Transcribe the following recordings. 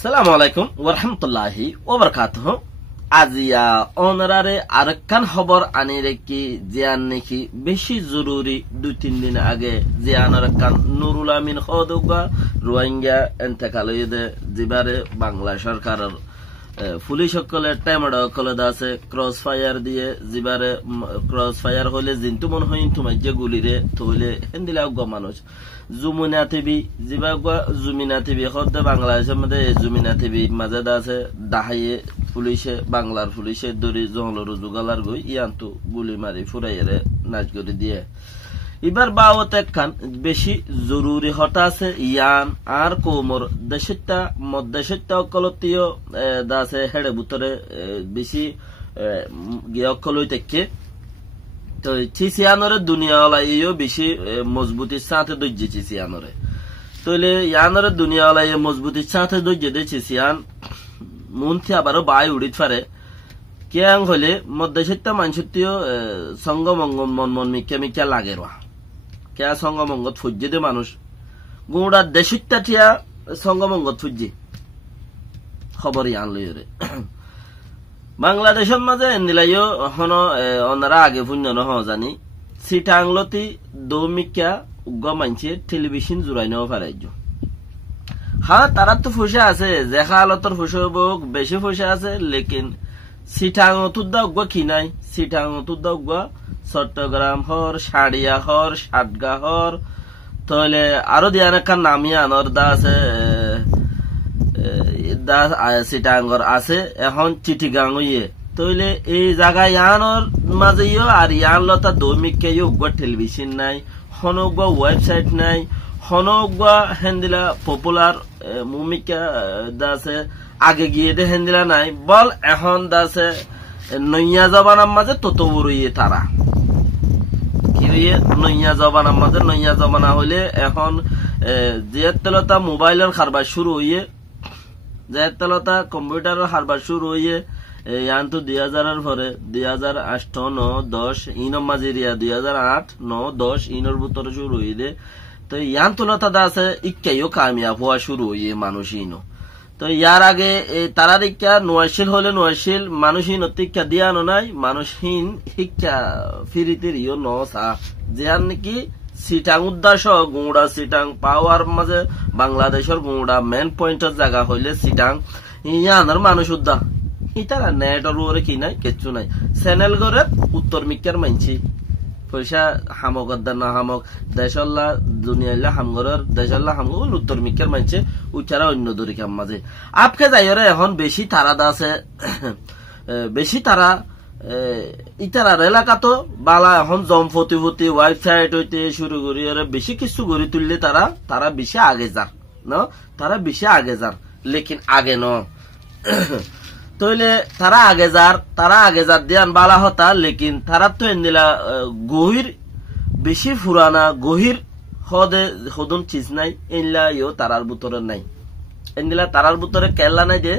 সালামু আলাইকুম ওয়া রাহমাতুল্লাহি ওয়া বারাকাতুহু। আজিয়া অনারারে আরেকখান খবর আনি রেখি জিয়ান নাকি বেশি জরুরি। 2-3 দিন আগে জিয়ানের কান নুরুল আমিন খদুগা রোহিঙ্গা এন্তেকাল হইদে জিবারে বাংলা সরকারের পুলিশ সকলে টাইমড কলে দাসে ক্রস ফায়ার দিয়ে জিবারে ক্রস ফায়ার হইলে জিন্তু মন হইন তোমার যে গুলিরে তইলে হেন্দিলা গো মানুষ জুমিনা টিভি জিবা জুমিনা টিভি হতে বাংলাদেশের মধ্যে জুমিনা টিভি মাঝে আছে দাহাইয়ে পুলিশে বাংলার পুলিশে দড়ি জঙ্গল রুজুগালার গই ইয়ান্তু গুলি মারি ফুরাইয়ে নাচ করে দিয়ে এবার বাওতে খান বেশি জরুরি হতা আছে ইয়ান আর কোমর দেশটা মধ্যদেশটা অকলতীয় দাসে হেড়ে ভিতরে বেশি গিয়কলই থেকে তো চিসিয়ানরে দুনিয়াওয়ালা ইও বেশি মজবুতির সাথে দইজে চিসিয়ানরে তইলে ইয়ানরে দুনিয়াওয়ালা ইও মজবুতির সাথে দইজে দে চিসিয়ান মুনথি আবারও বাই উড়িত পারে কেয়াং হলে মধ্যদেশটা মানুষটিও সঙ্গমঙ্গ মন মিক্কা মিক্কা লাগে রা কে সঙ্গমঙ্গত ফুজে দে মানুষ গুড়া দেশটা ঠিয়া সঙ্গমঙ্গত ফুজে খবর ইয়ান লইরে বাংলাদেশের মাঝে এন্দিলাইও হন অনারা আগে পুণ্য নহ জানি সিটাংলতি দৌমিকা উগ্র মানছে টেলিভিশন জুড়াইনেও পারাইজ হ্যাঁ তারা তো ফুসে আছে জেখা আলতর ফুসে হোক বেশি ফুসে আছে লেকিন সিটাংতুদ্দা উগ্র কি নাই সিটাংতুদ্দা উগ্র চট্টগ্রাম হর সাড়িয়া হর সাতগা হর তাহলে আরো দিয়ান একটা নামিয়া আনর দা আছে সিটাঙ্গর আছে এখন চিঠিগাং ইয়ে তইলে এই জায়গা ইয়ানোর মাঝে আর ইয়ান লতা দৈমিককে উগ্র টেলিভিশন নাই হনগ্য ওয়েবসাইট নাই হনগ্য হেন্দিলা পপুলার মুমিকা দাসে আগে গিয়ে দে হেন্দিলা নাই বল এখন দাসে নইয়া জবানার মাঝে তত বড়িয়ে তারা কি হইয়ে নইয়া জবানার মাঝে নইয়া জবানা হইলে এখন জিয়াতলতা মোবাইলের কারবার শুরু হইয়ে জেতলতা কম্পিউটারের হারবার শুরু হইয়ে ইয়ান্তু 2000 পরে 2008 9 10 ইনম মাজিরিয়া 2008 9 10 ইনর ভিতরে শুরু হইলে তো ইয়ান্তুলতা দাসে ইক্কাইও কামিয়াব হওয়া শুরু হইয়ে মানুষইনো তো ইয়ার আগে তারার ইক্কা নয়শীল হলে নয়শীল মানুষহীন অতিক্কা দিয়ানো নাই মানুষহীন শিক্ষা ফিরিতির ইও নসা যেহান নাকি সিটাং উদ্দেশ্য গুঁড়া সিটাং পাওয়ার মাঝে বাংলাদেশের গুঁড়া মেন পয়েন্টের জায়গা হইলে সিটাং ইয়ানোর মানুষ উদ্দা ইতারা নেটর ওরে কি নাই কিচ্ছু নাই চ্যানেল করে উত্তর মিক্কার মানছি পয়সা হামক না হামক দেশল্লা দুনিয়াল্লা হামগরের দেশল্লা হামগর উত্তর মিক্কার মানছে উচ্চারা অন্য দরিকার মাঝে আপকে যাইরে এখন বেশি তারা আছে বেশি তারা ইতারার এলাকা তো বালা এখন জমফতি ফতি ওয়েবসাইট হইতে শুরু করি বেশি কিছু গড়ি তুললে তারা বেশি আগে যার ন তারা বেশি আগে যার লেকিন আগে ন তইলে তারা আগে যার দিয়ান বালা হতা লেকিন তারা তো এন্দিলা গহির বেশি ফুরানা গহির হদে হদন চিজ নাই এনলা ইও তারার ভিতরে নাই এন্দিলা তারার ভিতরে কেল্লা নাই যে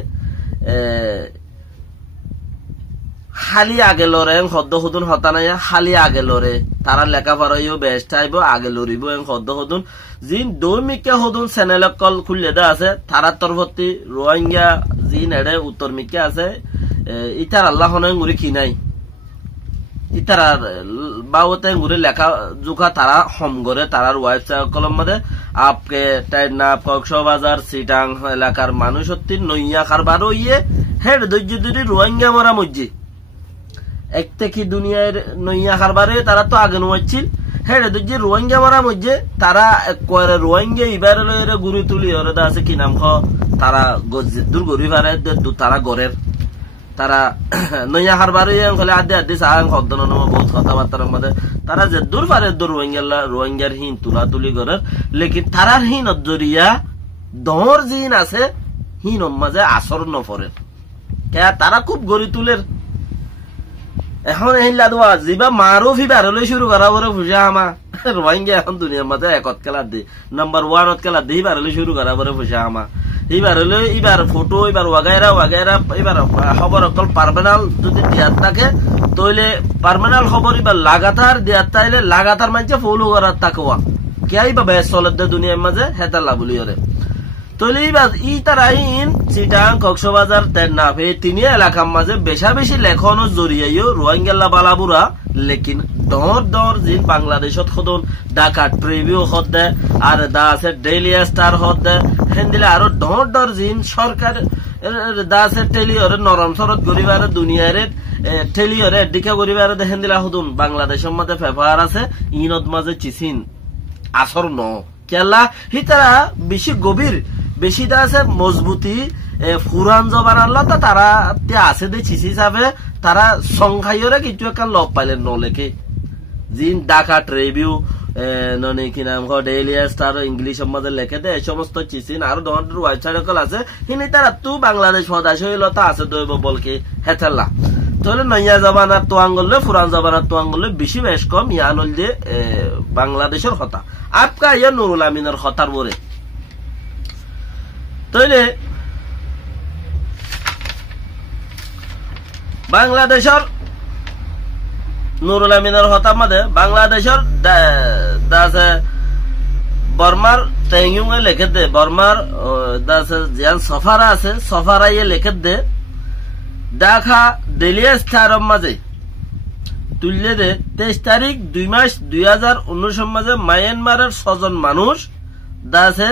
খালি আগে লড়ে হদ্দ হদুন হতা নাই খালি আগে লড়ে তারা লেখাপড়াইও বেস্ট আইব আগে লড়িব হদ্দ হদুন জিন দৈমিকা হদুন চ্যানেল কল খুললে দে আছে তারা তরফতি রোহিঙ্গা জিন এড়ে উত্তর মিকে আছে ইতার আল্লাহ গুড়ি কি নাই ইতার বাবতে গুড়ি লেখা জোখা তারা হম করে তারার ওয়েবসাইট কলম মধ্যে আপকে টাইনা কক্সবাজার সিটাং এলাকার মানুষ সত্যি নইয়া কারবার ইয়ে হেড ধৈর্য দুটি রোহিঙ্গা মরা মজ্জি এক থেকে দুনিয়ার নইয়া কারবারে তারা তো আগে নোয়াচ্ছিল হেডে যে রোহিঙ্গা মারা মধ্যে তারা রোহিঙ্গা ইবার গুড়ি তুলি ওরে আছে কি নাম তারা দূর গড়ি পারে তারা গড়ের তারা নইয়া কারবারে হলে আদে আদে সাহাং হদ্দন বহুত কথাবার্তার মধ্যে তারা যে দূর পারে দূর রোহিঙ্গার হিন তুলা তুলি গড়ের লেকিন তারার হিন জরিয়া দর জিন আছে হিন মাঝে আসর নফরের তারা খুব গড়ি তুলের এখন এইলা দোয়া যিবা মারুফি বারলৈ শুরু করা বলে ফুসা আমা রোহিঙ্গা এখন দুনিয়ার মধ্যে একত খেলা দি নাম্বার 1 খেলা দি বারলৈ শুরু করা বলে ফুসা আমা এইবারলৈ এবার ফটো এবার ওয়াগাইরা এবার খবর অকল পার্মানেন্ট যদি দিয়াত থাকে তইলে পার্মানেন্ট খবর এবার লাগাতার দিয়াত তাইলে লাগাতার মানছে ফলো করার তাকওয়া কে আইবা বেশ চলে দুনিয়ার মাঝে হেতালা বলি ওরে তলিবাজ ই তারা ইন চিটাং কক্সবাজার টেন্নাফ এই তিনি এলাকার মাঝে বেশা বেশি লেখনও জরিয়াইও রোহিঙ্গা বালাবুরা লেকিন দর জিন বাংলাদেশত খদন ঢাকা প্রিভিউ হদ দে আর দা আছে ডেইলি স্টার হদ দে হেন্দিলে আরো দর জিন সরকার দা আছে টেলিওরে নরম সরত গরিবার দুনিয়ারে টেলিওরে দিকা গরিবার হেন্দিলা হদুন বাংলাদেশের মধ্যে পেপার আছে ইনত মাঝে চিসিন আসর ন কেলা হিতারা বেশি গভীর বেশি দা আছে মজবুতি ফুরান জবান আল্লাহ তা তারা আছে দে চিসি যাবে তারা সংখ্যাইরে কিছু একটা লব পাইলেন নলেকে জিন ঢাকা রিভিউ ননে কি নাম ডেইলি স্টার ইংলিশের মধ্যে লেখে দে এই সমস্ত চিসিন আর ধরনের ওয়েবসাইট সকল আছে হিনি তারা তু বাংলাদেশ সদাসী হইলতা আছে দইব বলকে হেতাল্লা তাহলে নয়া জবানার তো আঙ্গলে ফুরান জবানার তো আঙ্গলে বেশি বেশ কম ইয়ানল যে বাংলাদেশের হতা আপকা ইয়া নুরুল আমিনের হতার বরে তাইলে বাংলাদেশের নুরুল আমিনের হতার মধ্যে বাংলাদেশের বর্মার টেঙ্গুং এ লেখে দে বর্মার জিয়ান সফারা আছে সফারা ইয়ে লেখে দে ঢাকা ডেইলি স্টার মাঝে তুললে দে 23 তারিখ 2 মাস 2019 মাঝে মায়ানমারের 6 জন মানুষ দাসে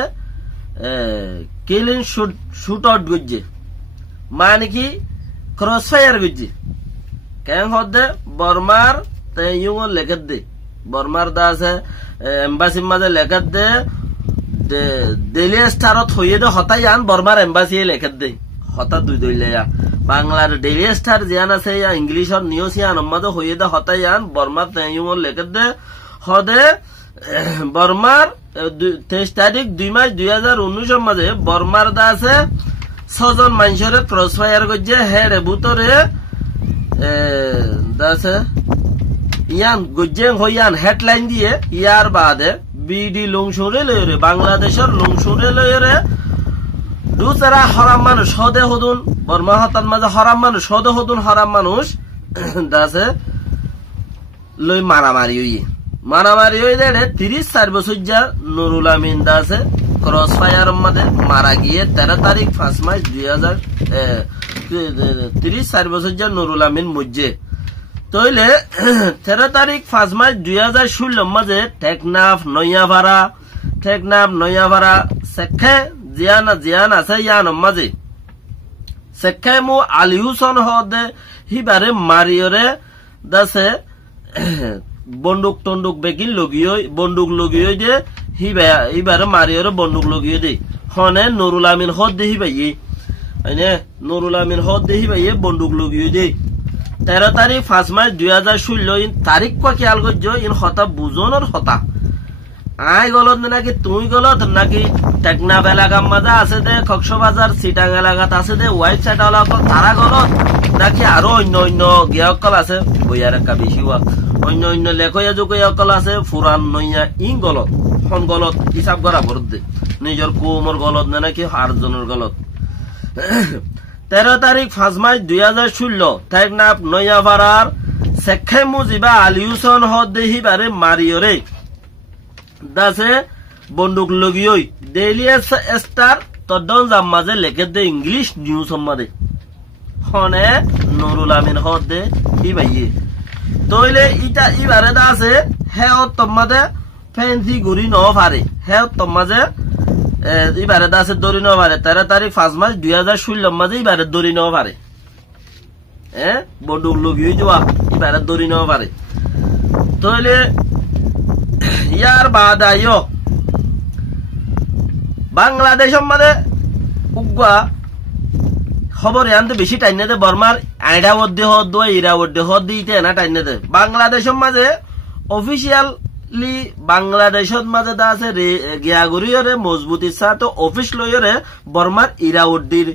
কিলিং শুট আউট গজ্জে মানে কি ক্রস ফায়ার গজ্জে কেন হদে বর্মার তেইং লেখে দে বর্মার দাসে এম্বাসির মাঝে লেখে দে ডেইলি স্টারত হইয়ে দে হতাই আন বর্মার এম্বাসি লেখে দে হতা দুই দইলেয়া বাংলার ডেইলি স্টার জিয়ান আছে ইংলিশর নিউজ ইয়ান মাঝে হইয়ে দে হতাই আন বর্মার তেইং লেখে দে হদে বর্মার 23 তারিখ 2 মাস 2019 মাঝে বর্মার দা আছে 6 জন মানুষের ক্রস ফায়ার গজ্জে হেড বুতরে দাসে ইয়ান গজ্জেং হইয়ান হেডলাইন দিয়ে ইয়ার বাদে বিডি লংশুরে লয়রে বাংলাদেশের লংশুরে লয়রে দুসরা হারাম মানুষ হদে হদুন বর্মা হতার মাঝে হারাম মানুষ হদে হদুন হারাম মানুষ দাসে লই মারামারি হই দে 34 বছর যা নুরুল আমিন দাসে ক্রস ফায়ার মধ্যে মারা গিয়ে 13 তারিখ 5 মাস 34 বছর যা নুরুল আমিন মুজ্জে তইলে 13 তারিখ 5 মাস 2016 মাঝে টেকনাফ নয়াভাড়া সেখে জিয়ান আছে ইয়ান মাঝে সেখে মু আলিউসন হদে হিবারে মারিয়রে দাসে বন্দুক টন্দুক বেগিন বন্দুক লগিয়ে দে হিবারে মারিয়রে বন্দুক লগিয়ে দে হনে নুরুল আমিন হদ দে হিবাই নুরুল আমিন হদ দে হিবাই বন্দুক লগিয়ে দে 13 তারিখ 5 মাস 2016 ইন তারিখ কা খেয়াল করছো ইন হতা বুঝনের হতা আই গলত নাকি তুই গলত নাকি টেকনাফ এলাকার মাঝে আছে দে কক্সবাজার চিটাং এলাকাত আছে দে ওয়েবসাইট এলাকা তারা গলত নাকি আরো অন্য গিয়কল আছে বইয়ার একটা বেশি অন্য লেখয়া যোগকল আছে ফুরান নইয়া ইন গলত ফোন গলত হিসাব করা ভরত দে নিজের কুমর গলত নাকি আটজনের গলত 13 তারিখ 5 মাস 2016 টেকনাফ নয়াভাড়ার শেখে মুজিবা আলিউসন হদেহি বারে মারিয়রে দাসে বন্দুক লগিয়ই ডেইলি স্টার তদন জাম মাঝে লেখে দে ইংলিশ নিউজ মাঝে হনে নুরুল আমিন হদে ইবাইয়ে তইলে ইটা ইবারে দাসে হেও তমাদে ফেন্সি গুরি ন পারে হেও তমাজে ইবারে দাসে দড়ি ন পারে 13 তারিখ 5 মাস 2016 মাঝে ইবারে দড়ি ন পারে বন্দুক লগিয়ে যাওয়া ইবারে দড়ি ন পারে তইলে ইয়ার বাদ আইও বাংলাদেশের মাঝে উগা খবর আনতে বেশি টাইনে দে বর্মার আইডা ওদ্দে হদ ইরা ওদ্দে হদ দিতে না টাইনে দে বাংলাদেশের মাঝে অফিসিয়ালি বাংলাদেশের মাঝে দা আছে গিয়াগুরিয়রে মজবুতি সাথে অফিস লয়রে বর্মার ইরা ওদ্দির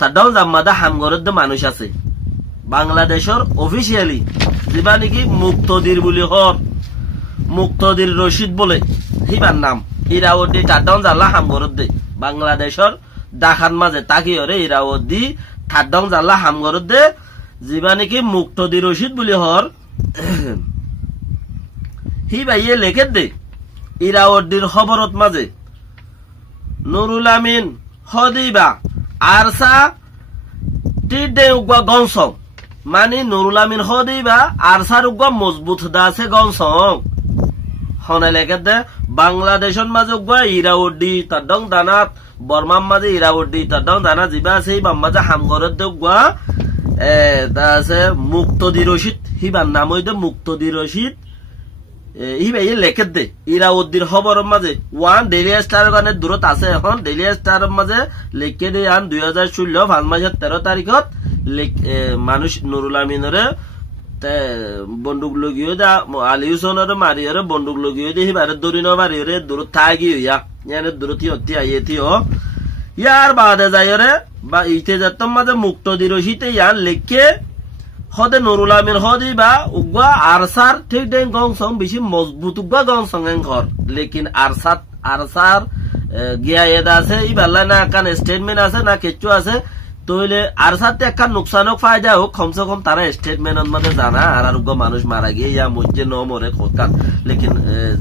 তাডাও জাম্মাদা হামগরদ মানুষ আছে বাংলাদেশের অফিসিয়ালি যেবা নাকি মুক্তদির বলি হর মুক্তদির রশিদ বলে হিবার নাম ইরাওদ্দি তাডাও জাল্লা হামগরদ দে বাংলাদেশের ঢাকার মাঝে তাকিয়রে ইরাওদ্দি তাডাও জাল্লা হামগরদ দে যেবা নাকি মুক্তদির রশিদ বলি হর হি ভাইয়ে লেখে দে ইরাওদ্দির খবরত মাঝে নুরুল আমিন হদিবা আরসা টিডে উগা গংসং মানে নুরুল আমিন হদিবা আরসার উগা মজবুত দাসে গংসং হনে লেখে দে বাংলাদেশের মাঝে উগা ইরাউডি তাডং দানাত বর্মার মাঝে ইরাউডি তাডং দানা জিবা আছে বাম মাঝে হামগরের দে উগা দাসে মুক্তদি রশিদ হিবার নাম হইতে মুক্তদি রশিদ ইবাই লেখে দে ইরাউদ্দির খবরের মাঝে ওয়ান ডেইলি স্টার গানের দূরত আছে এখন ডেইলি স্টারের মাঝে লিখে দিয়ে আন 2016 5 মাসের 13 তারিখত মানুষ নুরুল আমিনরে বন্দুক লগিয়ে দা আলী হুসেনের মারিয়রে বন্দুক লগিয়ে দিয়ে হিবারে দরিন মারিয়রে দূরত থাকি হইয়া ইয়ানে দূরতি হতি আইয়েতি ও ইয়ার বাদে যাইরে বা ইতে যাতম মাঝে মুক্তদি রশিদে ইয়ান লিখে হদে নুরুল আমিন হদি বা উগা আরসার ঠিক দেন গংসং বেশি মজবুত উগা গংসং এন ঘর লেকিন আরসার গিয়া এদা আছে ইবাল্লা না কান স্টেটমেন্ট আছে না কিচ্ছু আছে তইলে আরসাতে একটা নুকসানক ফায়দা হোক কমসে কম তারা স্টেটমেন্টের মধ্যে জানা আর উগা মানুষ মারা গিয়ে ইয়া মজ্জে ন মরে খোকান লেকিন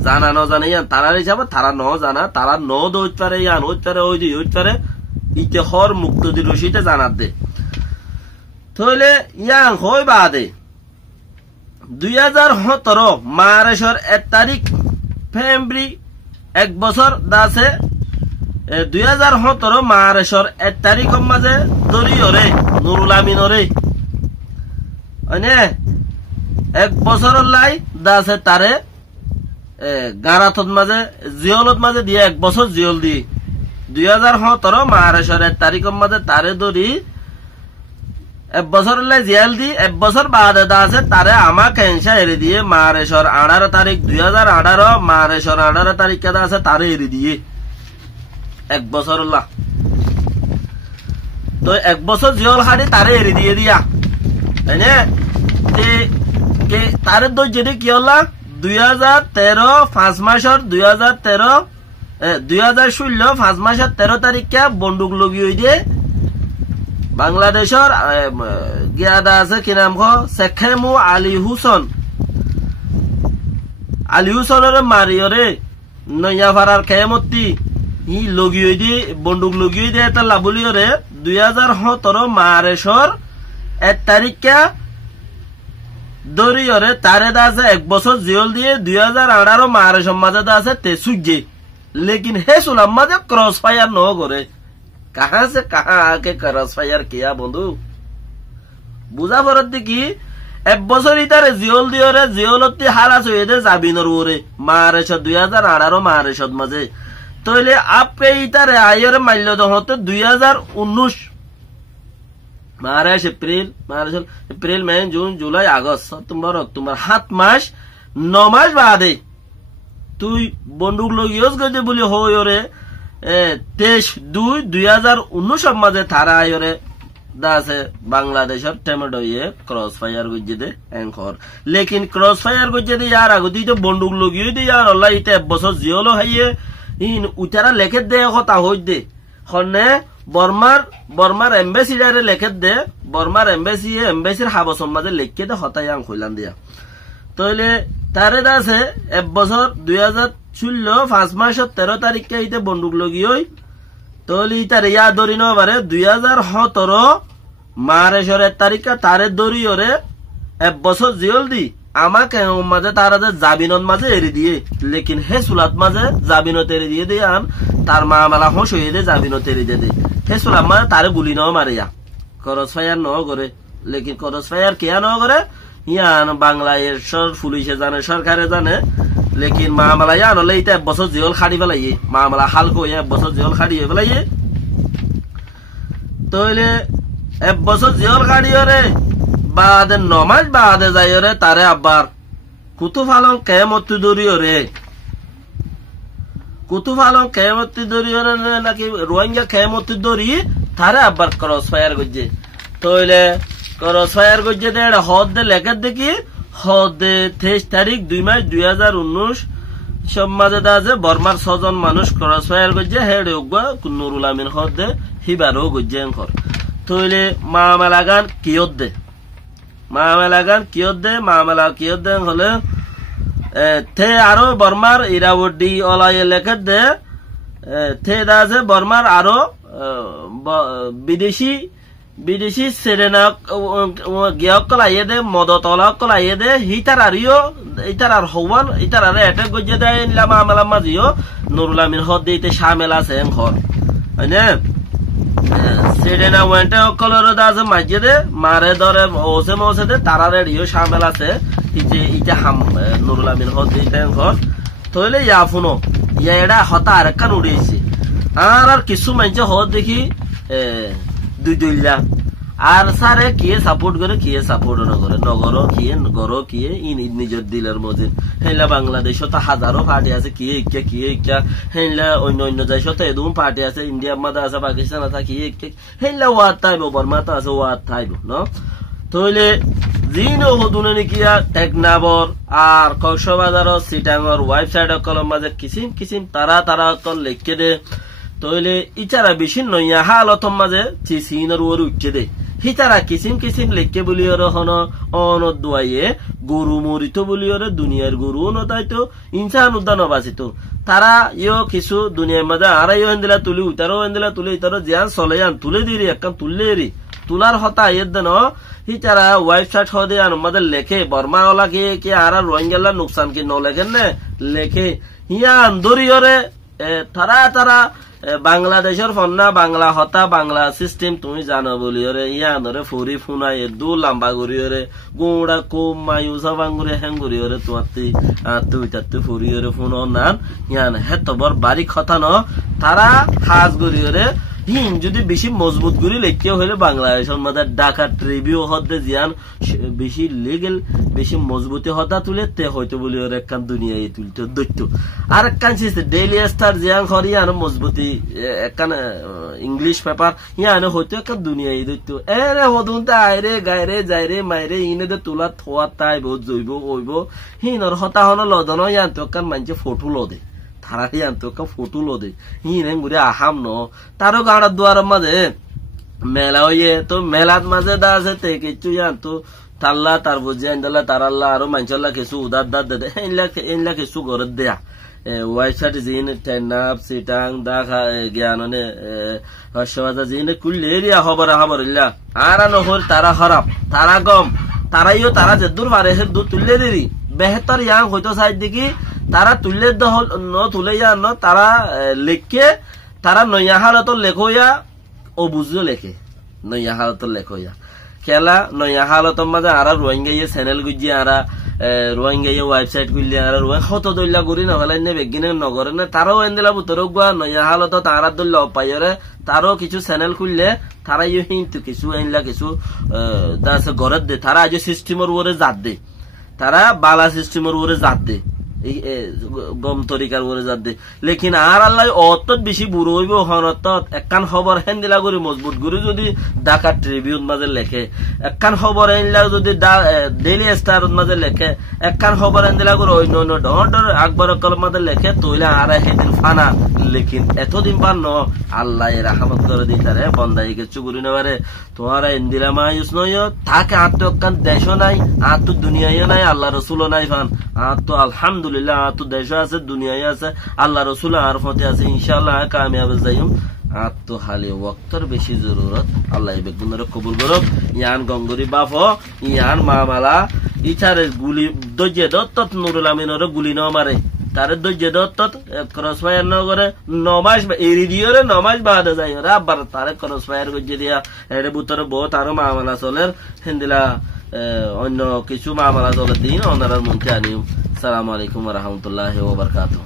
জানা ন জানে ইয়া তারার হিসাবে তারা ন জানা তারা ন দইত পারে ইয়ান হইত পারে ওই হইত পারে ইতে হর মুক্তদি রশিদে জানাত দে তইলে ইয়াং হই বাদে 2017 মার্চের 1 তারিখ ফেব্রুয়ারি 1 বছর দাসে 2017 মার্চের 1 তারিখের মাঝে দরিয়রে নুরুল আমিনরে মানে 1 বছরের লাই দাসে তারে গারাতত মাঝে জিয়লত মাঝে দিয়ে 1 বছর জিয়ল দি 2017 মার্চের 1 তারিখের মাঝে তারে দরি 1 বছর জেল দি 1 বছর বাদে আছে তারে আমাকে কেনসা এড়ে দিয়ে মার্চের 18 তারিখ 2018 মার্চের 18 তারিখ কেদা আছে তারে এড়ে দিয়ে 1 বছর তো 1 বছর জেল হাড়ি তারে এড়ে দিয়ে দিয়া তাই না কে তারে দই যদি কি হলা 2013 5 মাসের 2016 5 মাসের 13 তারিখে বন্দুক লগি হই দিয়ে বাংলাদেশের গিয়াদা আছে কি নাম শেখেমু আলী হুসেনের মারিয়রে নয়াফারার খেমতি ই লগিয়ে দিয়ে বন্দুক লগিয়ে দিয়ে এটা লাবলিয়রে 2017 মার্চের 1 তারিখে দরিয়রে তারে আছে 1 বছর জেল দিয়ে 2018 মার্চের মাঝে আছে তেসুজে लेकिन हे सुलम माजे क्रॉस फायर न करे कहां से कहां आके क्रॉस फायर किया बंधु बुझा परत देखी 1 বছর ইতারে জিওল দিওরে জিওলতি হারাস হয়ে দে জাবিনর ওরে মার্চ 2018 মার্চত মাঝে তইলে আপে ইতারে আইরে মাইল দ হতে 2019 March April May June July August September October 7 মাস 9 মাস বাদে তুই বন্দুক লগিয়স গদে বলি হয়রে 23/2/2019 মাঝে থারা আইরে দাসে বাংলাদেশের টমেটো ইয়ে ক্রস ফায়ার গজ্জে দে এনখর লেকিন ক্রস ফায়ার গজ্জে দে यार আগদি তো বন্দুক লগিয়ে দে यार আল্লাহ ইতে বছর জিওলো হাইয়ে ইন উতারা লেখে দে কথা হই দে খনে বর্মার এমবেসিডারে লেখে দে বর্মার এমবেসির হাবসম মাঝে লেখকে দে হতায়াং কইলাম দিয়া তইলে তারে দাসে 1 বছর 2016 5 মাসের 13 তারিখে ইতে বন্দুক লগিয়ে তইলে ইতারে ইয়া দরিনো বারে 2017 মার্চের 1 তারিখে তারে দরিয়রে 1 বছর জেল দি আমাকে মাঝে তারা জাবিনত মাঝে এড়ে দিয়ে লেকিন হে সুলাত মাঝে জাবিনত এড়ে দিয়ে দে আন তার মামলা হোস হয়ে দে জাবিনত এড়ে দে হে সুলাত মাঝে তারে গুলি ন মারিয়া ক্রস ফায়ার ন করে লেকিন ক্রস ফায়ার কে ন করে ইয়ান বাংলাদেশের পুলিশে জানে সরকারে জানে লেকিন মামলা ইয়ান হলে এটা 1 বছর জেল খাড়ি ফেলাইয়ে মামলা হালকো 1 বছর জেল খাড়িয়ে ফেলাইয়ে তইলে 1 বছর জেল খাড়িয়ে রে বাদে 9 মাস বাদে যাই রে তারে আবার কুতুফালং কেমতি দরিও রে কুতুফালং কেমতি দরিও রে নাকি রোহিঙ্গা কেমতি দরি তারে আবার ক্রস ফায়ার গজ্জে তইলে ক্রস ফায়ার গজ্জে দে হদ দে লেখা দেখি হদ 23 তারিখ 2 মাস 2019 সমাজে দাজে বর্মার 6 জন মানুষ ক্রস ফায়ার গজ্জে হেডে উগা নুরুল আমিন হদ দে হিবারও গজ্জে এনখর তইলে মামলাগান কিয়ত দে মামলা কিয়ত দে হলে তে আরো বর্মার ইরাবডি অলায়ে লেখা দে থেদা আছে বর্মার আরো বিদেশি সেরেনা গিয়কল আইয়ে দে মদতলাকল আইয়ে দে হিতার আর হওয়ান ইতার আর এটা গজ্জে দেয় ইনলাম আমালা মাজিও নুরুল আমিন হদ দিতে শামিল আছে ঘর আইনে সেরেনা ওয়েন্টে কলর দাছে মাঝে দে মারে ধরে ওসে দে তারা রেডিও শামিল আছে ইতে হাম নুরুল আমিন হদ দিতে ঘর তইলে ইয়াফুনো ইয়া এটা হতা আর কান উড়িয়েছে আর কিছু মানছে হদ দেখি দুইলা আর সারে কিয়ে সাপোর্ট করে কিয়ে সাপোর্ট নগরে নগর কিয়ে নিজের দিলের মধ্যে হেলা বাংলাদেশও তো হাজারো পার্টি আছে কিয়ে ইচ্ছা হেলা অন্য দেশও তো এদম পার্টি আছে ইন্ডিয়ার মধ্যে আছে পাকিস্তান আছে কিয়ে হেলা ওয়াদ থাইব বর্মা তো আছে ওয়াদ থাইব ন তইলে জিন হদুনে নিকিয়া টেকনাবর আর কক্সবাজার সিটাঙর ওয়েবসাইট কলম মাঝে কিসিম তারা অকল লিখে দে তইলে ইচারা বেশি নইয়া হালতম মাঝে চিসিনের ওর উঠছে দে হিতারা কিসিম লিখে বলি ওর হন অনদুয়াইয়ে গরু মরিত বলি ওরে দুনিয়ার গরু নতাইতো ইনসান উদ্যান বাঁচিত তারা ইয় কিছু দুনিয়ার মাঝে আর হেন্দিলা তুলি উতারও হেন্দিলা তুলি ইতারও জিয়ান চলে যান তুলে দিরি একদম তুললে রি তুলার হতা ইয়ে দেন হিতারা ওয়েবসাইট হদে আমাদের লেখে বর্মা ওলা কি আর রোহিঙ্গা নুকসান কি ন লেখেন না লেখে হিয়া আন্দরি ওরে তারা বাংলাদেশের ফন্না বাংলা হতা বাংলা সিস্টেম তুমি জানো বলি ওরে ইয়ানরে ফুরি ফুনাই দু লম্বা করি ওরে গোড়া কোম মায়ু সাবাঙ্গুরে হ্যাঙ্গুরি ওরে তুই ফুরি ওরে ফুন নান ইয়ান হেতবর বাড়ি কথা ন তারা হাজ করি ওরে হিন যদি বেশি মজবুত করি লেখিয়া হইলে বাংলাদেশের মধ্যে ঢাকা ট্রিবিউ হতে জিয়ান বেশি লিগেল বেশি মজবুতি হতা তুলে তে হয়তো বলি ওর একখান দুনিয়ায় তুলতে দৈত্য আর একখান ডেইলি স্টার জিয়ান হরি আনো মজবুতি একখান ইংলিশ পেপার ইয়ানো হয়তো একখান দুনিয়ায় দৈত্য এরে হদুন আইরে গাইরে যাইরে মাইরে ইনে দে তোলা থোয়া তাইব জৈব ওইব হিনর হতা হন লদন ইয়ান তো একখান মানছে ফটো লদে তারা আনতো ফটো লোদে হিনে ঘুরে আহাম ন তারও গাড়ার দুয়ার মাঝে মেলা হইয়ে তো মেলার মাঝে দা আছে তে কিছু আনতো তাল্লা তার বুঝে আনলা তারাল্লা আরো মানসাল্লা কিছু উদার দার দে এনলা কিছু ঘরের দেয়া ওয়েবসাইট জিন টেনাপ সিটাং দেখা জ্ঞাননে হর্ষবাদা জিন কুললে এরিয়া খবর ইল্লা আর নহর তারা খারাপ তারা গম তারাইও তারা যে দূর বারে হে দূর তুললে দেরি বেহতর ইয়াং হয়তো সাইড দেখি তারা তুললে তুলে যা ন তারা লেখে তারা নয়া হালত লেখয়া ও বুঝলো লেখে নয়া হালত লেখয়া খেলা নয়া হালতর মাঝে আর রোহিঙ্গা চ্যানেল গুজিয়ে আর রোহিঙ্গা ওয়েবসাইট গুলি আর হত দল্লা করি নহলে বেগিনে নগরে না তারাও এনদিলা বুতর গুয়া নয়া হালত তারা দল্লা পাইরে তারও কিছু চ্যানেল খুললে তারা কিন্তু কিছু এনলা কিছু ঘরের দে তারা আজ সিস্টেমের উপরে জাত দে তারা বালা সিস্টেমের উপরে জাত দে গম তরিকার উপরে জাত দে লেকিন আর আল্লাহ অত বেশি বুড়ো হইব হনত একখান খবর হেন্দিলা করে মজবুত করে যদি ঢাকা ট্রিবিউন মাঝে লেখে একখান খবর হেন্দিলা যদি ডেইলি স্টার মাঝে লেখে একখান খবর হেন্দিলা করে অন্য ডর আকবর মাঝে লেখে তৈলে আর হেদিন ফানা লেকিন এতদিন পার ন আল্লাহ রাহমত করে দিতারে বন্দাই কিছু করি নেবারে তোমার ইন্দিরা মায়ুস নয় তাকে আর তো একখান দেশও নাই আর তো দুনিয়ায় নাই আল্লাহ রসুলও নাই ফান আর তো আলহামদুলিল্লাহ আর তো দেশও আছে দুনিয়ায় আছে আল্লাহ রসুল আর ফতে আছে ইনশাআল্লাহ কামিয়াব যাইম আর তো হালে ওয়াক্তর বেশি জরুরত আল্লাহ বেগুনের কবুল করুক ইয়ান গঙ্গরি বাপ ইয়ান মামালা ইছারে গুলি দজ্জে দত্ত নুরুল আমিনের গুলি ন মারে তারে দজ্জে দত্ত ক্রস ফায়ার ন করে নমাজ এরি দিয়ে নমাজ বাদে যাই ওরা আবার তারে ক্রস ফায়ার গজ্জে দিয়া এর ভিতরে বহুত আরো মামলা চলের হিন্দিলা অন্য কিছু মামলা চলে দিন ওনার মধ্যে আনিও। আসসালামু আলাইকুম ওয়া রাহমাতুল্লাহি ওয়া বারাকাতুহু।